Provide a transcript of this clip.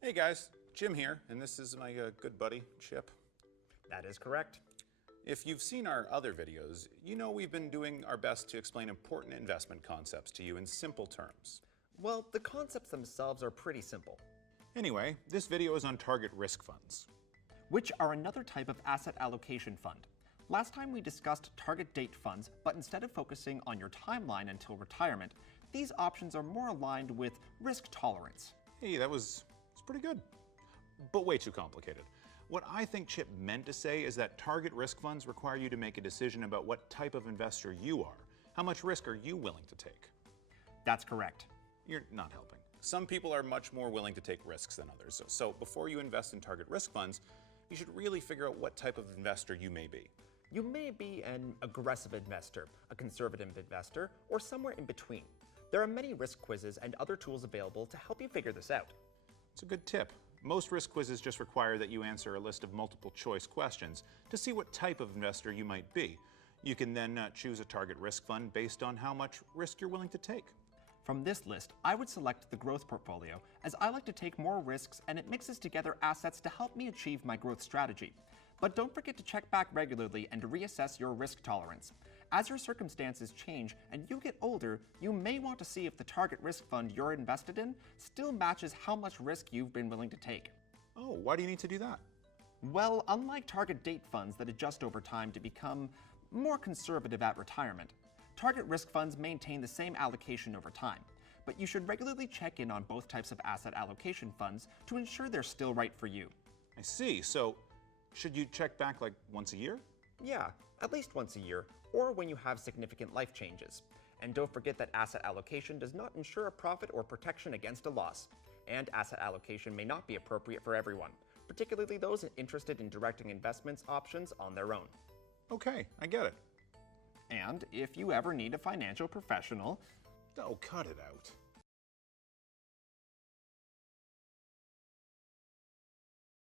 Hey guys, Jim here, and this is my good buddy, Chip. That is correct. If you've seen our other videos, you know we've been doing our best to explain important investment concepts to you in simple terms. Well, the concepts themselves are pretty simple, Anyway, this video is on target risk funds. which are another type of asset allocation fund. Last time we discussed target date funds, but instead of focusing on your timeline until retirement, these options are more aligned with risk tolerance. Hey, it's pretty good, but way too complicated. What I think Chip meant to say is that target risk funds require you to make a decision about what type of investor you are. How much risk are you willing to take? That's correct. You're not helping. Some people are much more willing to take risks than others. So before you invest in target risk funds, you should really figure out what type of investor you may be. You may be an aggressive investor, a conservative investor, or somewhere in between. There are many risk quizzes and other tools available to help you figure this out. It's a good tip. Most risk quizzes just require that you answer a list of multiple choice questions to see what type of investor you might be. You can then choose a target risk fund based on how much risk you're willing to take. From this list, I would select the growth portfolio, as I like to take more risks and it mixes together assets to help me achieve my growth strategy. But don't forget to check back regularly and reassess your risk tolerance. As your circumstances change and you get older, you may want to see if the target risk fund you're invested in still matches how much risk you've been willing to take. Oh, why do you need to do that? Well, unlike target date funds that adjust over time to become more conservative at retirement, target risk funds maintain the same allocation over time. But you should regularly check in on both types of asset allocation funds to ensure they're still right for you. I see. So should you check back like once a year? Yeah, at least once a year, or when you have significant life changes. And don't forget that asset allocation does not ensure a profit or protection against a loss. And asset allocation may not be appropriate for everyone, particularly those interested in directing investments options on their own. Okay, I get it. And if you ever need a financial professional, Oh, cut it out.